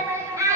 Bye bye. bye. bye.